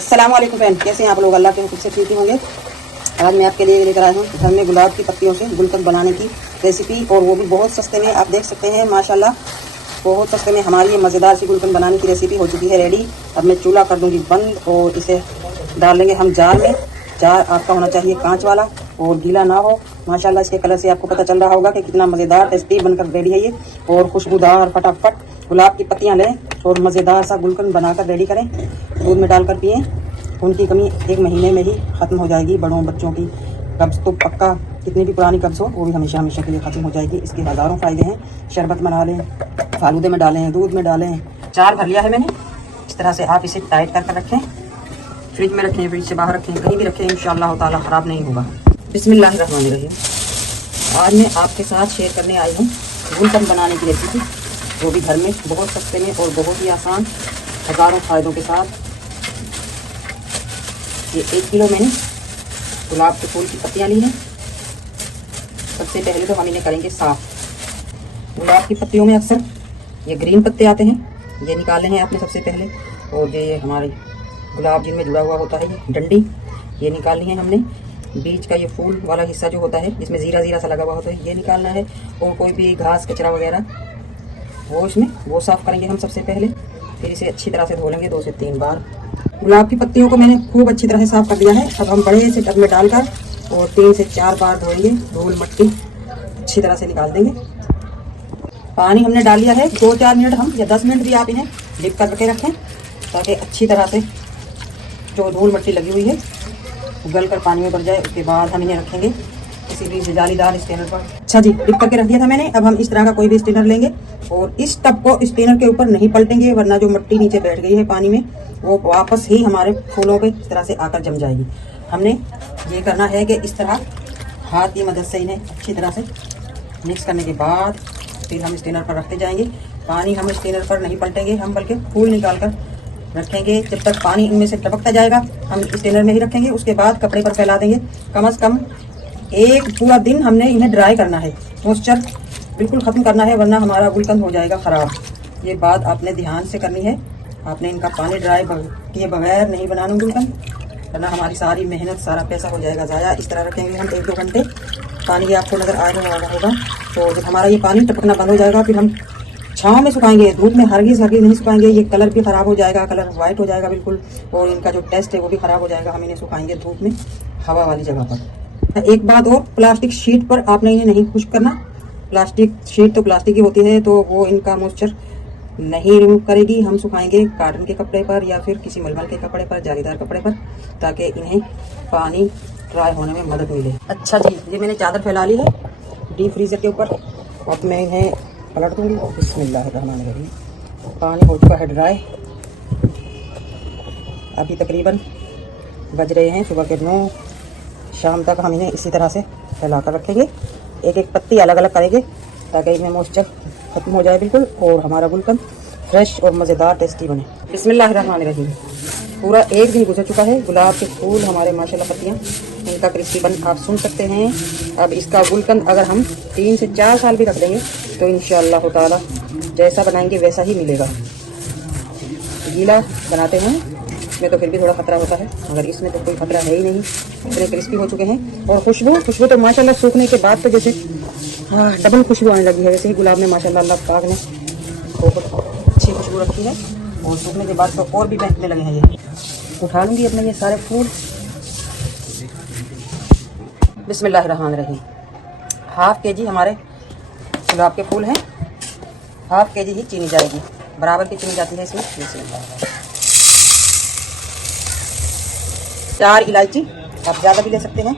अस्सलाम वालेकुम फ्रेंड, कैसे हैं आप लोग? अल्लाह के हुक्म से ठीक होंगे। आज मैं आपके लिए लेकर आया हूँ घर में गुलाब की पत्तियों से गुलकंद बनाने की रेसिपी, और वो भी बहुत सस्ते में। आप देख सकते हैं माशाल्लाह बहुत सस्ते में हमारी ये मज़ेदार सी गुलकंद बनाने की रेसिपी हो चुकी है रेडी। अब मैं चूल्हा कर दूंगी बंद और इसे डाल लेंगे हम जार में। जार आपका होना चाहिए कांच वाला और गीला ना हो। माशाल्लाह इसके कलर से आपको पता चल रहा होगा कि कितना मज़ेदार टेस्टी बनकर रेडी है ये, और खुशबूदार फटाफट गुलाब की पत्तियां लें और मज़ेदार सा गुलकंद बनाकर रेडी करें। दूध में डालकर पिएं, उनकी कमी 1 महीने में ही ख़त्म हो जाएगी। बड़ों बच्चों की कब्ज़ तो पक्का, कितनी भी पुरानी कब्ज़ हो वो भी हमेशा हमेशा के लिए ख़त्म हो जाएगी। इसके हज़ारों फ़ायदे हैं। शरबत बना लें, फालूदे में डालें, दूध में डालें। जार भर लिया है मैंने। इस तरह से आप इसे टाइट कर रखें, फ्रिज में रखें, फ्रिज से बाहर रखें, कहीं भी रखें, इंशाअल्लाह ताला ख़राब नहीं होगा। बिस्मिल्लाहिर्रहमानिर्रहीम। आज मैं आपके साथ शेयर करने आई हूँ गुलकंद बनाने की रेसिपी, वो भी घर में बहुत सस्ते में और बहुत ही आसान, हज़ारों फ़ायदों के साथ। ये 1 किलो मैंने गुलाब के फूल की पत्तियाँ ली हैं। सबसे पहले तो हम इन्हें करेंगे साफ़। गुलाब की पत्तियों में अक्सर ये ग्रीन पत्ते आते हैं, ये निकालने हैं आपने सबसे पहले। और ये हमारे गुलाब जिनमें जुड़ा हुआ होता है ये डंडी, ये निकालनी है हमने। बीच का ये फूल वाला हिस्सा जो होता है जिसमें ज़ीरा ज़ीरा सा लगा हुआ होता है, ये निकालना है। और कोई भी घास कचरा वगैरह वो इसमें वो साफ़ करेंगे हम सबसे पहले। फिर इसे अच्छी तरह से धो लेंगे 2 से 3 बार। गुलाब की पत्तियों को मैंने खूब अच्छी तरह से साफ़ कर दिया है। अब हम बड़े से टब में डालकर और 3 से 4 बार धोएंगे। धूल मट्टी अच्छी तरह से निकाल देंगे। पानी हमने डाल लिया है। 2-4 मिनट हम या 10 मिनट भी आप इन्हें डिप करके रखें, ताकि अच्छी तरह से जो धूल मट्टी लगी हुई है गल कर पानी में भर जाए। उसके बाद हम इन्हें रखेंगे किसी भी जालीदार स्टेनर पर। अच्छा जी, डिप करके रख दिया था मैंने। अब हम इस तरह का कोई भी स्टेनर लेंगे और इस टब को स्टेनर के ऊपर नहीं पलटेंगे, वरना जो मिट्टी नीचे बैठ गई है पानी में वो वापस ही हमारे फूलों पे इस तरह से आकर जम जाएगी। हमने ये करना है कि इस तरह हाथ की मदद से इन्हें अच्छी तरह से मिक्स करने के बाद फिर हम स्टेनर पर रखते जाएंगे। पानी हम स्टेनर पर नहीं पलटेंगे हम, बल्कि फूल निकाल कर रखेंगे। जब तक पानी इनमें से टपकता जाएगा हम स्टेनर में ही रखेंगे। उसके बाद कपड़े पर फैला देंगे। कम से कम 1 पूरा दिन हमने इन्हें ड्राई करना है, मॉइस्चर बिल्कुल ख़त्म करना है, वरना हमारा गुलकंद हो जाएगा ख़राब। ये बात आपने ध्यान से करनी है। आपने इनका पानी ड्राई किए बगैर नहीं बनाना गुलकंद, वरना हमारी सारी मेहनत सारा पैसा हो जाएगा ज़ाया। इस तरह रखेंगे हम 1-2 घंटे। पानी आपको नज़र आ रहा होगा। तो जब हमारा ये पानी टपकना बंद हो जाएगा फिर हम छाँव में सुखाएंगे, धूप में हरगिज़ नहीं सुखाएंगे। ये कलर भी ख़राब हो जाएगा, कलर वाइट हो जाएगा बिल्कुल, और इनका जो टेस्ट है वो भी ख़राब हो जाएगा। हम इन्हें सुखाएंगे धूप में, हवा वाली जगह पर। एक बात और, प्लास्टिक शीट पर आपने इन्हें नहीं खुश्क करना। प्लास्टिक शीट तो प्लास्टिक की होती है, तो वो इनका मॉइस्चर नहीं रिमूव करेगी। हम सुखाएंगे कॉटन के कपड़े पर या फिर किसी मलमल के कपड़े पर, जालीदार कपड़े पर, ताकि इन्हें पानी ड्राई होने में मदद मिले। अच्छा जी, ये मैंने चादर फैला ली है डीप फ्रीजर के ऊपर। अब मैं इन्हें पलट दूंगी। बिस्मिल्लाहिर्रहमानिर्रहीम। पानी हो चुका है ड्राई। अभी तकरीबन बज रहे हैं सुबह के 9। शाम तक हम इन्हें इसी तरह से फैला कर रखेंगे। 1-1 पत्ती अलग अलग करेंगे ताकि इनमें मॉइस्चर खत्म हो जाए बिल्कुल, और हमारा गुलकंद फ्रेश और मज़ेदार टेस्टी बने। बिस्मिल्लाहिर्रहमानिर्रहीम। पूरा 1 दिन गुजर चुका है। गुलाब के फूल हमारे माशाल्लाह पत्तियाँ इनका क्रिस्पीपन आप सुन सकते हैं। अब इसका गुलकंद अगर हम 3 से 4 साल भी रख देंगे तो इंशाअल्लाह ताला जैसा बनाएंगे वैसा ही मिलेगा। गीला बनाते हैं इसमें तो फिर भी थोड़ा खतरा होता है, मगर इसमें तो कोई खतरा है ही नहीं। इतने क्रिस्पी हो चुके हैं। और खुशबू तो माशाल्लाह सूखने के बाद तो जैसे डबल खुशबू आने लगी है। वैसे ही गुलाब में माशाल्लाह अल्लाह पाक ने बहुत अच्छी खुशबू रखी है, और सूखने के बाद तो और भी महकने लगे हैं। ये उठा लूँगी अपने ये सारे फूल। बिस्मिल्लाहिर्रहमानिर्रहीम। 1/2 kg हमारे गुलाब के फूल हैं। 1/2 kg ही चीनी जाएगी, बराबर की चीनी जाती है इसमें। 4 इलायची, आप ज़्यादा भी ले सकते हैं।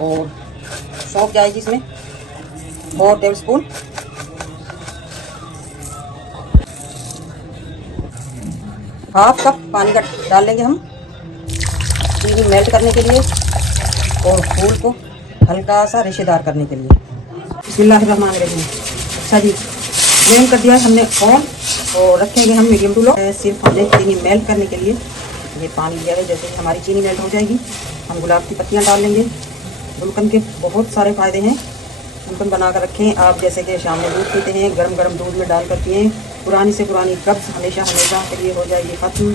और सौंफ जाएगी इसमें 4 टेबलस्पून। हाफ कप पानी का डाल लेंगे हम चीनी मेल्ट करने के लिए और फूल को हल्का सा रेशेदार करने के लिए। बिस्मिल्लाहिर्रहमानिर्रहीम। अच्छा जी, फ्लेम कर दिया हमने ऑन, और रखेंगे हम मीडियम टू लो। सिर्फ हमने चीनी मेल्ट करने के लिए ये पानी दिया है। जैसे हमारी चीनी मेल्ट हो जाएगी हम गुलाब की पत्तियाँ डाल लेंगे। गुलकंद के बहुत सारे फ़ायदे हैं। गुलकंद बना कर रखें आप, जैसे कि शाम में दूध पीते हैं, गरम गरम दूध में डाल कर पिएँ। पुरानी से पुरानी कब्ज़ हमेशा हमेशा के लिए हो जाएगी ख़त्म।